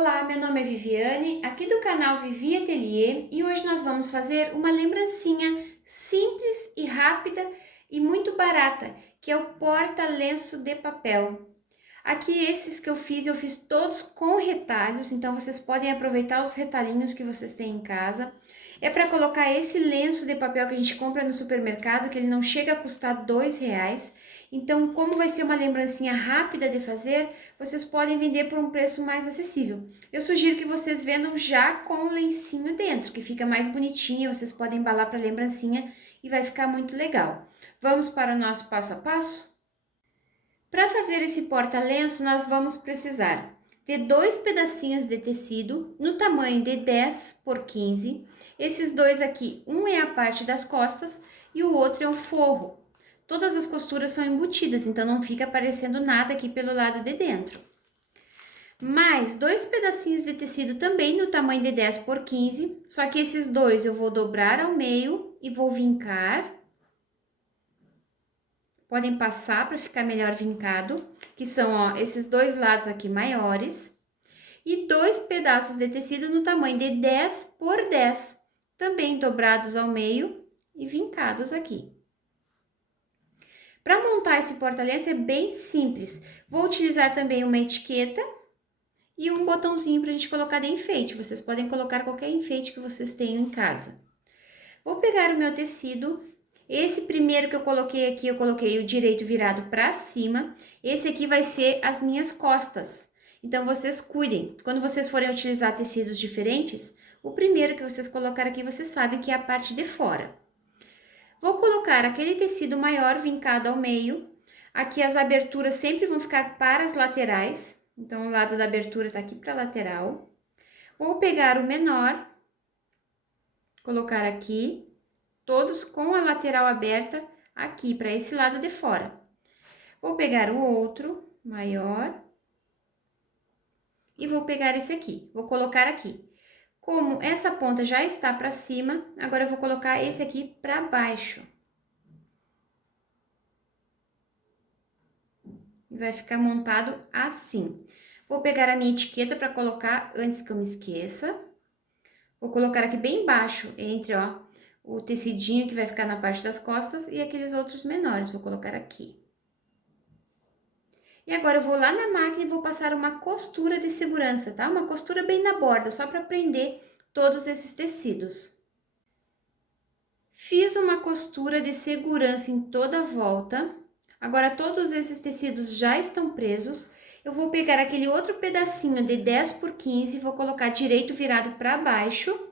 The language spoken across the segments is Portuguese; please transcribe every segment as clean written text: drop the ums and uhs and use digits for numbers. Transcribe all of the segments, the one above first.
Olá, meu nome é Viviane, aqui do canal Vivi Atelier, e hoje nós vamos fazer uma lembrancinha simples e rápida e muito barata, que é o porta-lenço de papel. Aqui esses que eu fiz todos com retalhos, então vocês podem aproveitar os retalhinhos que vocês têm em casa. É para colocar esse lenço de papel que a gente compra no supermercado, que ele não chega a custar R$ 2. Então, como vai ser uma lembrancinha rápida de fazer, vocês podem vender por um preço mais acessível. Eu sugiro que vocês vendam já com o lencinho dentro, que fica mais bonitinho, vocês podem embalar para lembrancinha e vai ficar muito legal. Vamos para o nosso passo a passo? Para fazer esse porta-lenço, nós vamos precisar de 2 pedacinhos de tecido no tamanho de 10 por 15. Esses dois aqui, um é a parte das costas e o outro é o forro. Todas as costuras são embutidas, então não fica aparecendo nada aqui pelo lado de dentro. Mais 2 pedacinhos de tecido também no tamanho de 10 por 15, só que esses dois eu vou dobrar ao meio e vou vincar. Podem passar para ficar melhor vincado, que são, ó, esses dois lados aqui maiores. E 2 pedaços de tecido no tamanho de 10 por 10, também dobrados ao meio e vincados aqui. Para montar esse porta-lenço é bem simples. Vou utilizar também uma etiqueta e um botãozinho para a gente colocar de enfeite. Vocês podem colocar qualquer enfeite que vocês tenham em casa. Vou pegar o meu tecido. Esse primeiro que eu coloquei aqui, eu coloquei o direito virado para cima. Esse aqui vai ser as minhas costas. Então, vocês cuidem. Quando vocês forem utilizar tecidos diferentes, o primeiro que vocês colocarem aqui, vocês sabem que é a parte de fora. Vou colocar aquele tecido maior vincado ao meio. Aqui as aberturas sempre vão ficar para as laterais. Então, o lado da abertura tá aqui para a lateral. Vou pegar o menor, colocar aqui. Todos com a lateral aberta aqui, para esse lado de fora. Vou pegar o outro, maior. E vou pegar esse aqui, vou colocar aqui. Como essa ponta já está para cima, agora eu vou colocar esse aqui para baixo. E vai ficar montado assim. Vou pegar a minha etiqueta para colocar antes que eu me esqueça. Vou colocar aqui bem embaixo, entre, ó, o tecidinho que vai ficar na parte das costas e aqueles outros menores, vou colocar aqui. E agora eu vou lá na máquina e vou passar uma costura de segurança, tá? Uma costura bem na borda, só para prender todos esses tecidos. Fiz uma costura de segurança em toda a volta. Agora todos esses tecidos já estão presos. Eu vou pegar aquele outro pedacinho de 10 por 15, vou colocar direito virado para baixo.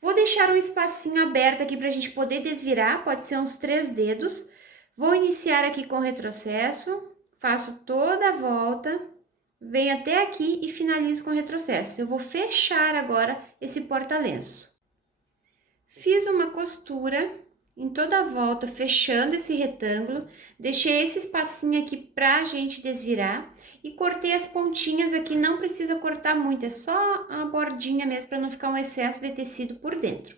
Vou deixar um espacinho aberto aqui para a gente poder desvirar, pode ser uns 3 dedos. Vou iniciar aqui com retrocesso, faço toda a volta, venho até aqui e finalizo com retrocesso. Eu vou fechar agora esse porta-lenço. Fiz uma costura em toda a volta, fechando esse retângulo, deixei esse espacinho aqui pra gente desvirar e cortei as pontinhas aqui, não precisa cortar muito, é só a bordinha mesmo para não ficar um excesso de tecido por dentro.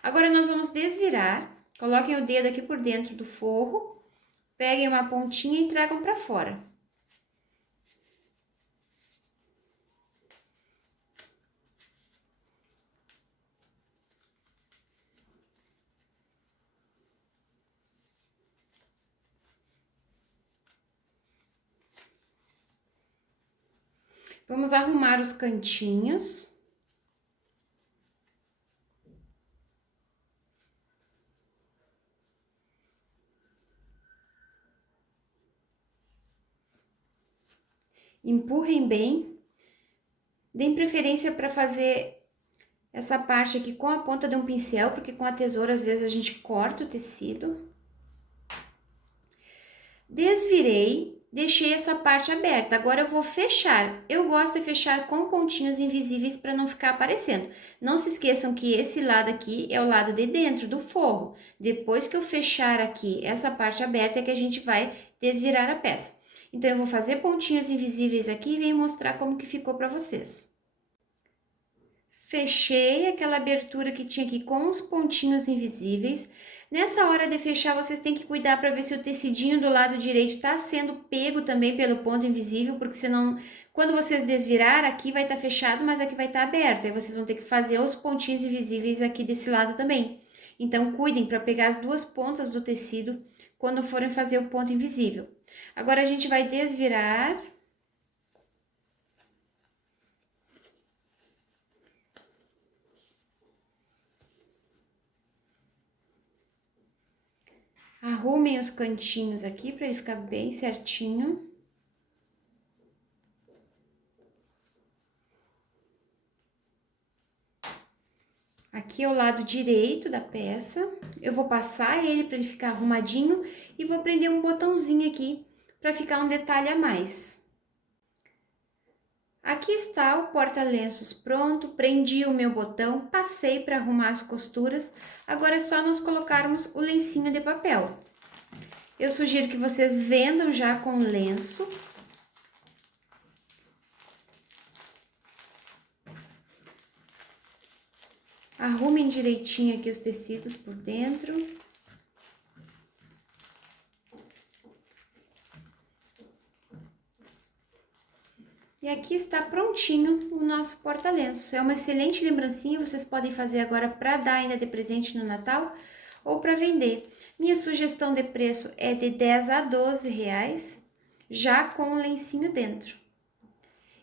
Agora nós vamos desvirar, coloquem o dedo aqui por dentro do forro, peguem uma pontinha e tragam para fora. Vamos arrumar os cantinhos. Empurrem bem. Deem preferência para fazer essa parte aqui com a ponta de um pincel, porque com a tesoura às vezes a gente corta o tecido. Desvirei. Deixei essa parte aberta, agora eu vou fechar. Eu gosto de fechar com pontinhos invisíveis para não ficar aparecendo. Não se esqueçam que esse lado aqui é o lado de dentro do forro. Depois que eu fechar aqui essa parte aberta é que a gente vai desvirar a peça. Então, eu vou fazer pontinhos invisíveis aqui e venho mostrar como que ficou para vocês. Fechei aquela abertura que tinha aqui com os pontinhos invisíveis. Nessa hora de fechar, vocês têm que cuidar para ver se o tecidinho do lado direito está sendo pego também pelo ponto invisível, porque senão, Quando vocês desvirar, aqui vai estar fechado, mas aqui vai estar aberto. Aí vocês vão ter que fazer os pontinhos invisíveis aqui desse lado também. Então, cuidem para pegar as duas pontas do tecido quando forem fazer o ponto invisível. Agora, a gente vai desvirar. Arrumem os cantinhos aqui para ele ficar bem certinho. Aqui é o lado direito da peça. Eu vou passar ele para ele ficar arrumadinho e vou prender um botãozinho aqui para ficar um detalhe a mais. Aqui está o porta-lenços pronto, prendi o meu botão, passei para arrumar as costuras, agora é só nós colocarmos o lencinho de papel. Eu sugiro que vocês vendam já com lenço. Arrumem direitinho aqui os tecidos por dentro. E aqui está prontinho o nosso porta-lenço. É uma excelente lembrancinha, vocês podem fazer agora para dar ainda de presente no Natal ou para vender. Minha sugestão de preço é de 10 a 12 reais, já com o lencinho dentro.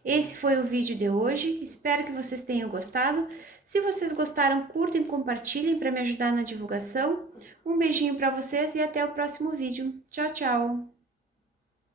Esse foi o vídeo de hoje, espero que vocês tenham gostado. Se vocês gostaram, curtem e compartilhem para me ajudar na divulgação. Um beijinho para vocês e até o próximo vídeo. Tchau, tchau!